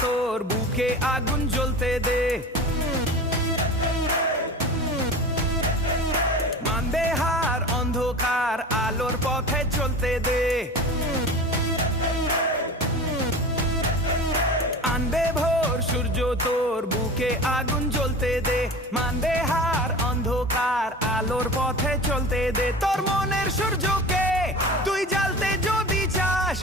তোর বুকে আগুন জ্বলতে দে। মানবে হার অন্ধকার, আলোর পথে চলতে দে। আনবে ভোর সূর্য তোর বুকে আগুন জ্বলতে দে। মানবে হার অন্ধকার, আলোর পথে চলতে দে। তোর মনের সূর্যকে তুই জ্বালতে যদি চাস,